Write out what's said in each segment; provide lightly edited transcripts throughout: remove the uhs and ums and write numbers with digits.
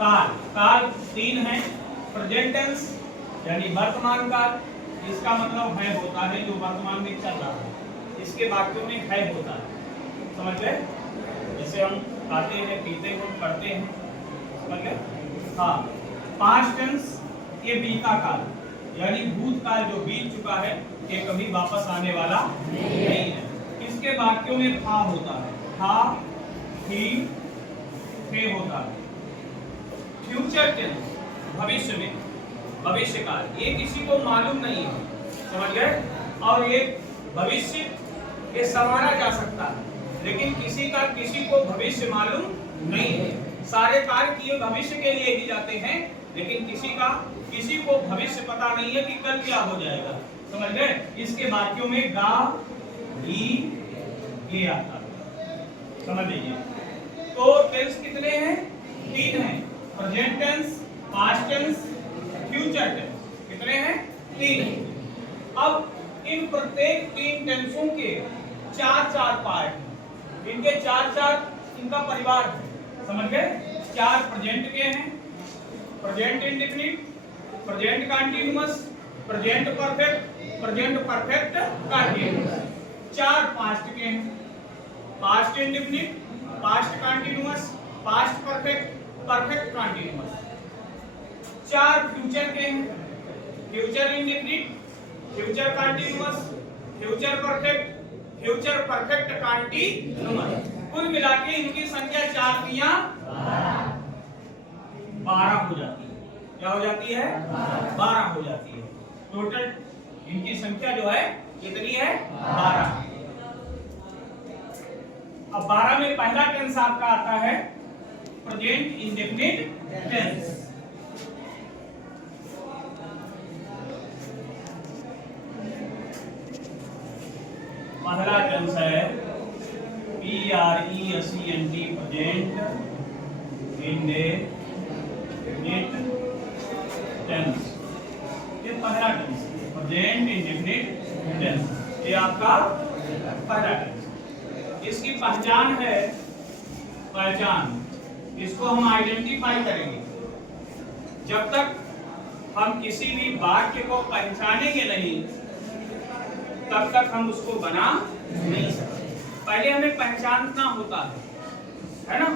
काल, काल तीन है। प्रेजेंट टेंस यानी वर्तमान काल, इसका मतलब है होता है जो वर्तमान में चल रहा है, इसके वाक्यों में है होता है, समझ गए? जैसे हम खाते हैं, पीते हैं, पढ़ते हैं, समझ गए? हाँ। पास्ट टेंस ये बीता काल यानी भूतकाल जो बीत चुका है, ये कभी वापस आने वाला नहीं है। इसके वाक्यों में था होता है, था, थी, थे होता है। फ्यूचर टेंस भविष्य में, भविष्य काल, ये किसी को मालूम नहीं है, समझ गए? और ये भविष्य ये संवारा जा सकता है, लेकिन किसी का किसी को भविष्य मालूम नहीं है। सारे कार्य किए भविष्य के लिए ही जाते हैं, लेकिन किसी को भविष्य पता नहीं है कि कल क्या हो जाएगा, समझ गए? इसके वाक्यों में गा, ही, ये आता है, समझ लीजिए। तो टेंस कितने हैं? तीन हैं। Present tense, past tense, future tense, कितने हैं? तीन। अब इन प्रत्येक तीन टेंसों के चार चार पार्ट हैं, इनके चार चार इनका परिवार है, समझ गए? चार प्रेजेंट के हैं, present indefinite, present continuous, present perfect, present perfect continuous. चार पास्ट के हैं, past indefinite, past continuous, past perfect, perfect continuous. चार फ्यूचर के हैं, future indefinite, future continuous, future perfect, future perfect continuous. कुल मिला के इनकी संख्या 4 दिया 12 हो जाती है। क्या हो जाती है? 12 हो जाती है। टोटल इनकी संख्या जो है कितनी है? 12। अब 12 में पहला टेंस आपका आता है प्रेजेंट इंडेफिनिट टेंस। पहला टेंस है PRESENT, प्रेजेंट इंडेफिनिट टेंस। ये पहला टेंस, प्रेजेंट इंडेफिनिट टेंस, ये आपका पहला टेंस। इसकी पहचान है, पहचान, इसको हम आइडेंटिफाई करेंगे। जब तक हम किसी भी वाक्य को पहचानेंगे नहीं, तब तक हम उसको बना नहीं सकते। पहले हमें पहचानना होता है ना?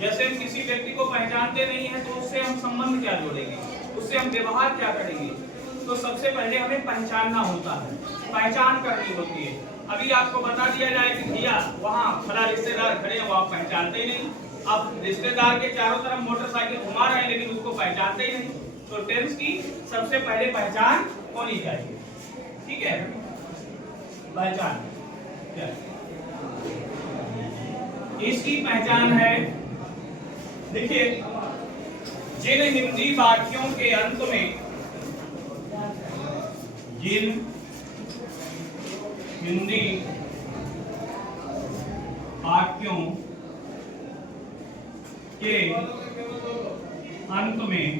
जैसे हम किसी व्यक्ति को पहचानते नहीं है तो उससे हम संबंध क्या जोड़ेंगे, उससे हम व्यवहार क्या करेंगे? तो सबसे पहले हमें पहचानना होता है, पहचान करनी होती है। अभी आपको बता दिया जाए कि भैया वहाँ फला रिश्तेदार खड़े हैं, वो आप पहचानते ही नहीं। अब रिश्तेदार के चारों तरफ मोटरसाइकिल घुमा रहे हैं, लेकिन उसको पहचानते ही नहीं। तो टेंस की सबसे पहले पहचान होनी चाहिए, ठीक है? पहचान, इसकी पहचान है, देखिए, जिन हिंदी वाक्यों के अंत में, जिन हिंदी वाक्यों के अंत में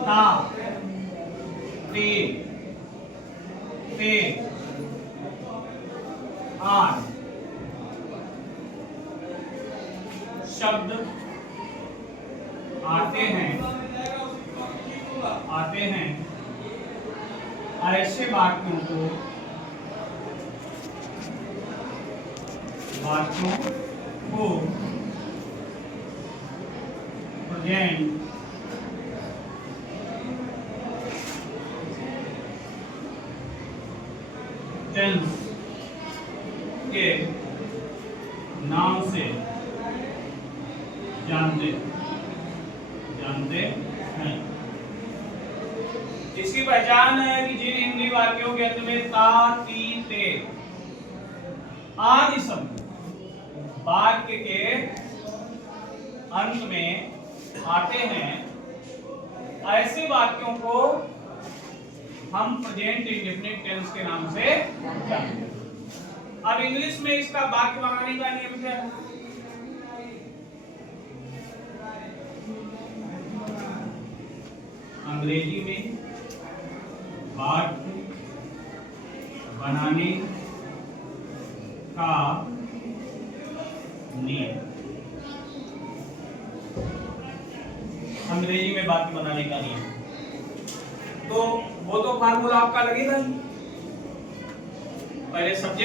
ता, ते, आर शब्द आते हैं, ऐसे वाक्यों को प्रेजेंट टेंस के नाम से जानते हैं। इसकी पहचान है कि जिन हिंदी वाक्यों के अंत में ता, ती, ते आदि शब्द वाक्य के अंत में आते हैं, ऐसे वाक्यों को हम प्रेजेंट इंडेफिनिट टेंस के नाम से जानते हैं। अब इंग्लिश में इसका वाक्य बनाने का नियम क्या है? अंग्रेजी में वाक्य बनाने का नियम, अंग्रेजी में वाक्य बनाने का नियम। तो वो तो फार्मूला आपका लगेगा ही, पहले सब्जेक्ट